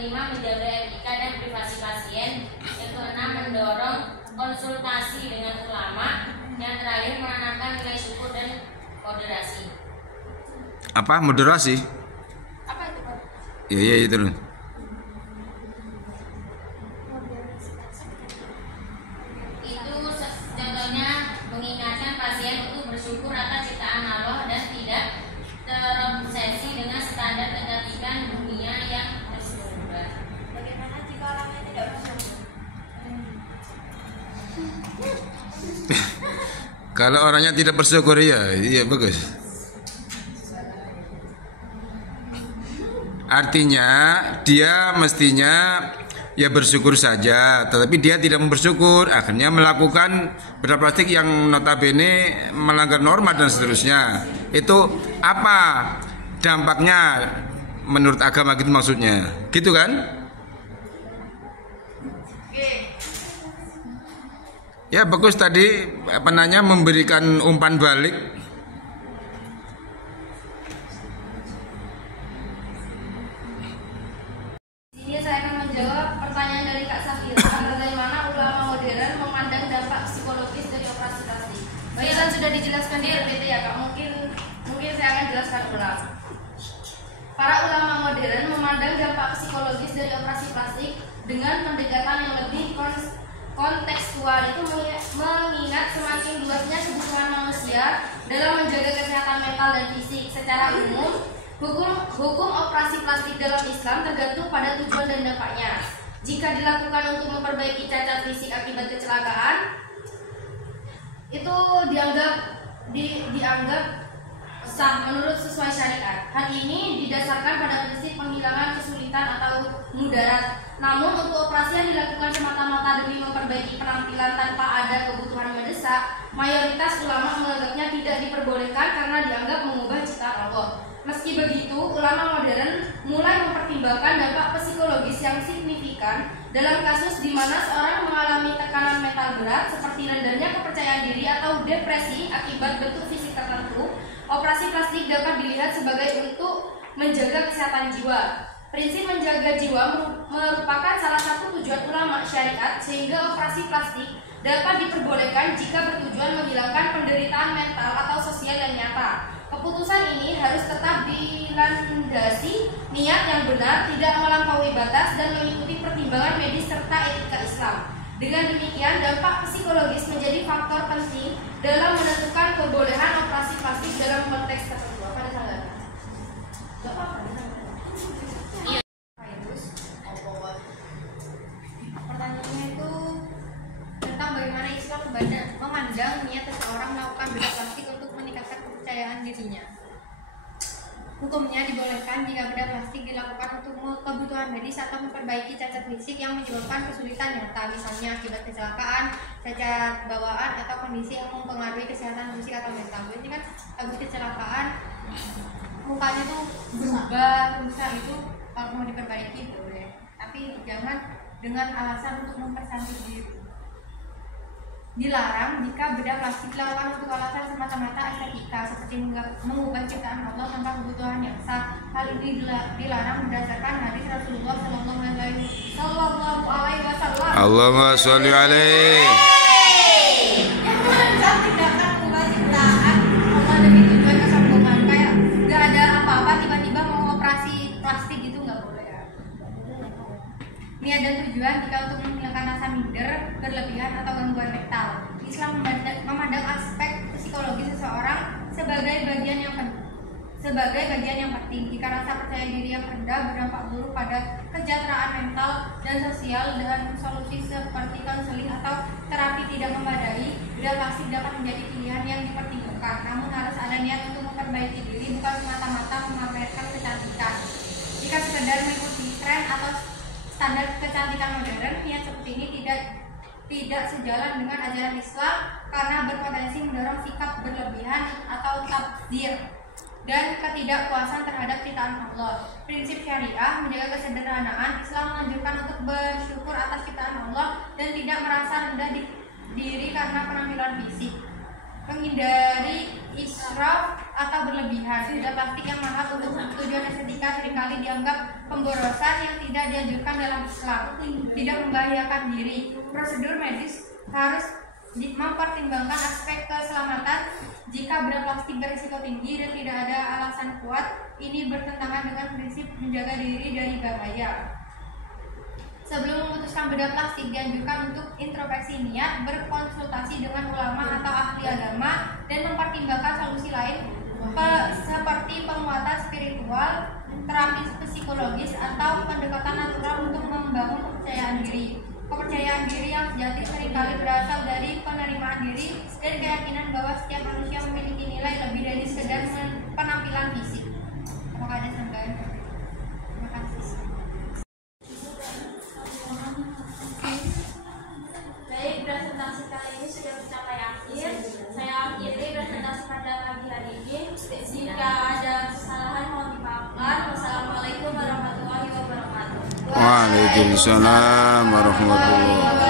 kelima, menjaga etika dan privasi pasien. Yang keenam, mendorong konsultasi dengan ulama. Yang terakhir, menanamkan nilai syukur dan moderasi. Apa moderasi? Apa itu, Pak? Iya itu. Itu contohnya mengingatkan pasien untuk bersyukur atas ciptaan Allah dan tidak terobsesi dengan standar kecantikan dunia yang tersebar. Bagaimana jika orangnya tidak bersyukur? Kalau orangnya tidak bersyukur ya, iya bagus. Artinya dia mestinya ya bersyukur saja, tetapi dia tidak bersyukur, akhirnya melakukan benda plastik yang notabene melanggar norma dan seterusnya. Itu apa dampaknya menurut agama gitu maksudnya, gitu kan? Ya bagus tadi memberikan umpan balik. Ini saya akan menjawab pertanyaan dari Kak Safira. Bagaimana ulama modern memandang dampak psikologis dari operasi plastik? Baiklah, sudah dijelaskan di RPT ya Kak. Mungkin saya akan jelaskan ulang. Para ulama modern memandang dampak psikologis dari operasi plastik dengan pendekatan yang lebih kontekstual, itu mengingat semakin luasnya kebutuhan manusia dalam menjaga kesehatan mental dan fisik. Secara umum, hukum operasi plastik dalam Islam tergantung pada tujuan dan dampaknya. Jika dilakukan untuk memperbaiki cacat fisik akibat kecelakaan, itu dianggap sah menurut sesuai syariat. Hal ini didasarkan pada prinsip penghilangan kesulitan atau mudarat. Namun untuk operasi yang dilakukan semata-mata demi memperbaiki penampilan tanpa ada kebutuhan mendesak, mayoritas ulama menganggapnya tidak diperbolehkan karena dianggap mengubah ciptaan Allah. Meski begitu, ulama modern mulai mempertimbangkan dampak psikologis yang signifikan dalam kasus di mana seorang mengalami tekanan mental berat seperti rendahnya kepercayaan diri atau depresi akibat bentuk fisik tertentu. Operasi plastik dapat dilihat sebagai untuk menjaga kesehatan jiwa. Prinsip menjaga jiwa merupakan salah satu tujuan ulama syariat, sehingga operasi plastik dapat diperbolehkan jika bertujuan menghilangkan penderitaan mental atau sosial yang nyata. Keputusan ini harus tetap dilandasi niat yang benar, tidak melampaui batas, dan mengikuti pertimbangan medis serta etika Islam. Dengan demikian, dampak psikologis menjadi faktor penting dalam menentukan kebolehan operasi plastik dalam konteks tertentu. Apa ada salah? Gak apa-apa. Pertanyaannya itu tentang bagaimana Islam memandang niat seseorang melakukan benda plastik untuk meningkatkan kepercayaan dirinya. Hukumnya dibolehkan jika benda plastik dilakukan untuk kebutuhan medis atau memperbaiki cacat fisik yang menyebabkan kesulitan nyata, misalnya akibat kecelakaan, cacat bawaan, atau kondisi yang mempengaruhi kesehatan fisik atau mental. Ini kan habis kecelakaan, mukanya tuh berubah, rusak, itu kalau mau diperbaiki boleh, tapi jangan dengan alasan untuk mempercantik diri. Dilarang jika benda plastik dilakukan untuk alasan semata-mata estetika seperti mengubah ciptaan Allah tanpa kebutuhan yang sah. Hal ini dilarang berdasarkan hadis Rasulullah Sallallahu Alaihi Wasallam. Allahumma sholli alaihi. Jangan tindakan mengubah ciptaan Allah demi tujuan kesombongan. Kayak nggak ada apa-apa tiba-tiba mau operasi plastik gitu, nggak boleh ya. Niat dan tujuan jika untuk menghilangkan rasa minder, berlebihan, atau gangguan mental. Islam memandang aspek psikologis seseorang sebagai bagian yang penting. Jika rasa percaya diri yang rendah berdampak buruk pada kesejahteraan mental dan sosial, dan solusi seperti konseling atau terapi tidak memadai, benda plastik dapat menjadi pilihan yang dipertimbangkan. Namun harus ada niat untuk memperbaiki diri, bukan semata-mata memamerkan kecantikan. Jika sekedar mengikuti tren atau standar kecantikan modern, niat seperti ini tidak sejalan dengan ajaran Islam karena berpotensi mendorong sikap berlebihan atau tabdzir dan ketidakpuasan terhadap ciptaan Allah. Prinsip syariah menjaga kesederhanaan. Islam menganjurkan untuk bersyukur atas ciptaan Allah dan tidak merasa rendah diri karena penampilan fisik. Menghindari israf atau berlebihan. Beda plastik yang mahal untuk tujuan estetika seringkali dianggap pemborosan yang tidak dianjurkan dalam Islam, tidak membahayakan diri. Prosedur medis harus mempertimbangkan aspek keselamatan. Jika bedah plastik berisiko tinggi dan tidak ada alasan kuat, ini bertentangan dengan prinsip menjaga diri dari bahaya. Sebelum memutuskan bedah plastik, dianjurkan untuk introspeksi niat, berkonsultasi dengan ulama atau ahli agama, dan mempertimbangkan solusi lain seperti penguatan spiritual, terapi psikologis, atau pendekatan natural untuk membangun kepercayaan diri. Kepercayaan diri yang sejati seringkali berasal dari penerimaan diri dan keyakinan bahwa setiap manusia memiliki nilai lebih dari sekedar penampilan fisik. Apakah ada tambahan? Terima kasih. Baik, presentasi kali ini sudah mencapai akhir. Saya akhiri presentasi pada pagi hari ini. Jika ada kesalahan mohon dimaafkan. Wassalamualaikum warahmatullahi wabarakatuh. Waalaikumsalam warahmatullahi wabarakatuh.